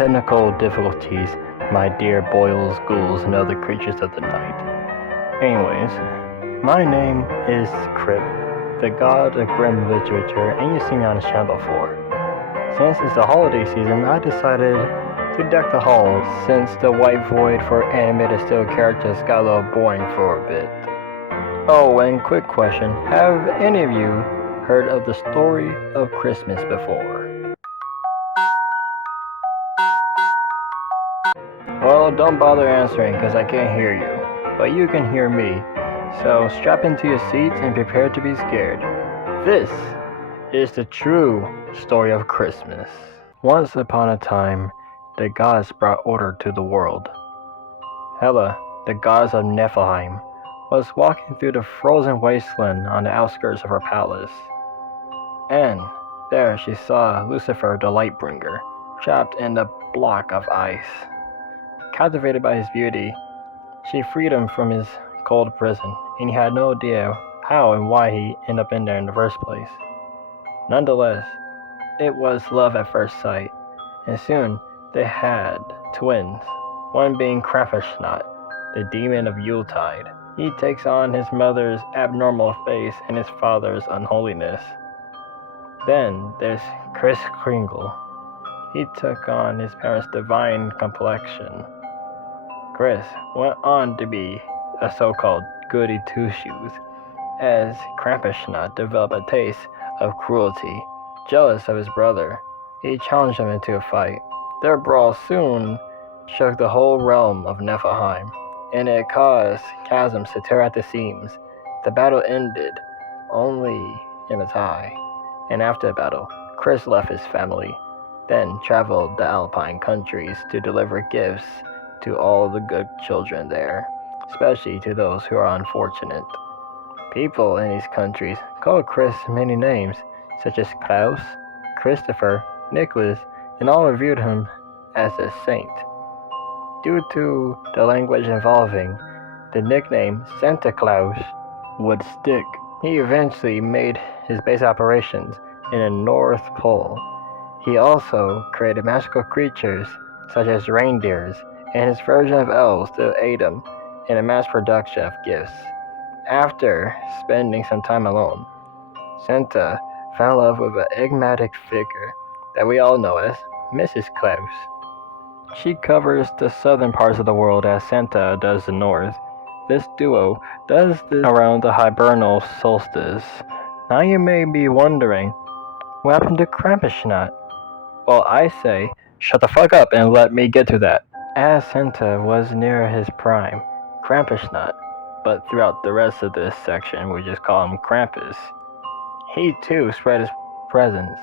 technical difficulties, my dear boils, ghouls, and other creatures of the night. Anyways, my name is Crip, the god of grim literature, and you've seen me on this channel before. Since it's the holiday season, I decided to deck the halls since the white void for animated still characters got a little boring for a bit. Oh, and quick question, have any of you heard of the story of Christmas before? Well, don't bother answering because I can't hear you, but you can hear me, so strap into your seats and prepare to be scared. This is the true story of Christmas. Once upon a time, the gods brought order to the world. Hela, the goddess of Niflheim, was walking through the frozen wasteland on the outskirts of her palace. And there she saw Lucifer the Lightbringer, trapped in a block of ice. Captivated by his beauty, she freed him from his cold prison, and he had no idea how and why he ended up in there in the first place. Nonetheless, it was love at first sight, and soon they had twins, one being Krampusnacht, the demon of Yuletide. He takes on his mother's abnormal face and his father's unholiness. Then there's Kris Kringle. He took on his parents' divine complexion. Kris went on to be a so-called goody two-shoes, as Krampusnacht developed a taste of cruelty. Jealous of his brother, he challenged him into a fight. Their brawl soon shook the whole realm of Niflheim, and it caused chasms to tear at the seams. The battle ended only in a tie, and after the battle, Kris left his family, then traveled the Alpine countries to deliver gifts to all the good children there, especially to those who are unfortunate. People in these countries called Kris many names, such as Klaus, Christopher, Nicholas, and all viewed him as a saint. Due to the language involving, the nickname Santa Claus would stick. He eventually made his base operations in the North Pole. He also created magical creatures such as reindeers and his version of elves to aid him in the mass production of gifts. After spending some time alone, Santa fell in love with an enigmatic figure that we all know as Mrs. Claus. She covers the southern parts of the world as Santa does the north. This duo does this around the hibernal solstice. Now you may be wondering, what happened to Krampusnacht? Well, I say, shut the fuck up and let me get to that. As Santa was near his prime, Krampusnacht, but throughout the rest of this section we just call him Krampus, he too spread his presence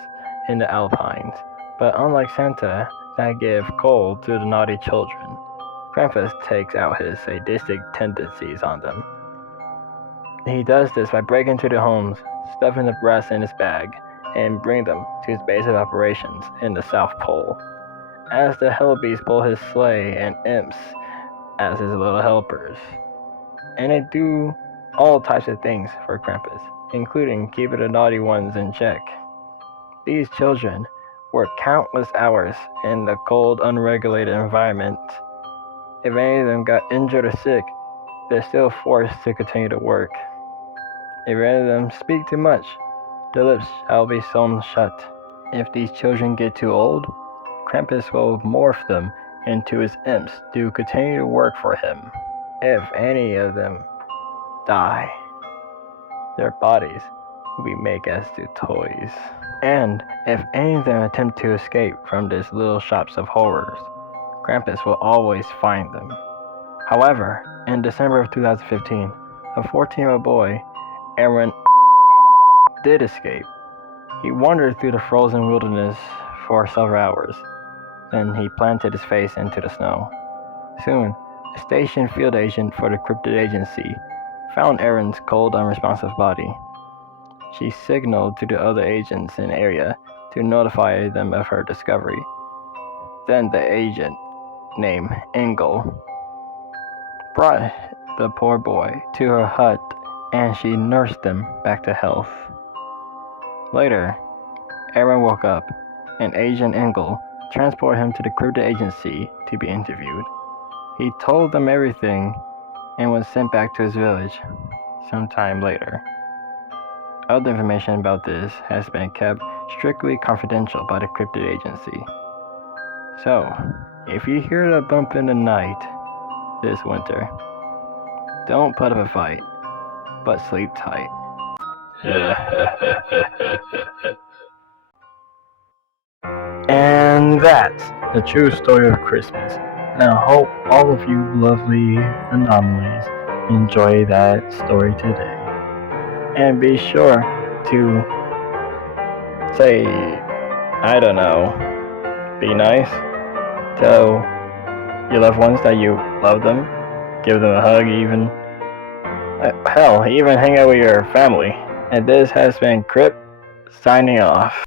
in the Alpines, but unlike Santa that gave cold to the naughty children, Krampus takes out his sadistic tendencies on them. He does this by breaking into the homes, stuffing the breasts in his bag, and bring them to his base of operations in the South Pole. As the Hellbeasts pull his sleigh and imps as his little helpers. And they do all types of things for Krampus, including keeping the naughty ones in check. These children work countless hours in the cold, unregulated environment. If any of them got injured or sick, they're still forced to continue to work. If any of them speak too much, their lips shall be sewn shut. If these children get too old, Krampus will morph them into his imps to continue to work for him. If any of them die, their bodies will be made as to toys. And if any of them attempt to escape from these little shops of horrors, Krampus will always find them. However, in December of 2015, a 14-year-old boy, Aaron, did escape. He wandered through the frozen wilderness for several hours. Then he planted his face into the snow. Soon, a stationed field agent for the cryptid agency found Aaron's cold, unresponsive body. She signaled to the other agents in the area to notify them of her discovery. Then the agent, named Engel, brought the poor boy to her hut and she nursed him back to health. Later, Aaron woke up and Agent Engel transport him to the cryptid agency to be interviewed. He told them everything and was sent back to his village sometime later. Other information about this has been kept strictly confidential by the cryptid agency. So, if you hear a bump in the night this winter, don't put up a fight, but sleep tight. And that's the true story of Christmas. And I hope all of you lovely anomalies enjoy that story today. And be sure to say, I don't know, be nice. Tell your loved ones that you love them. Give them a hug even. Hell, even hang out with your family. And this has been Crip signing off.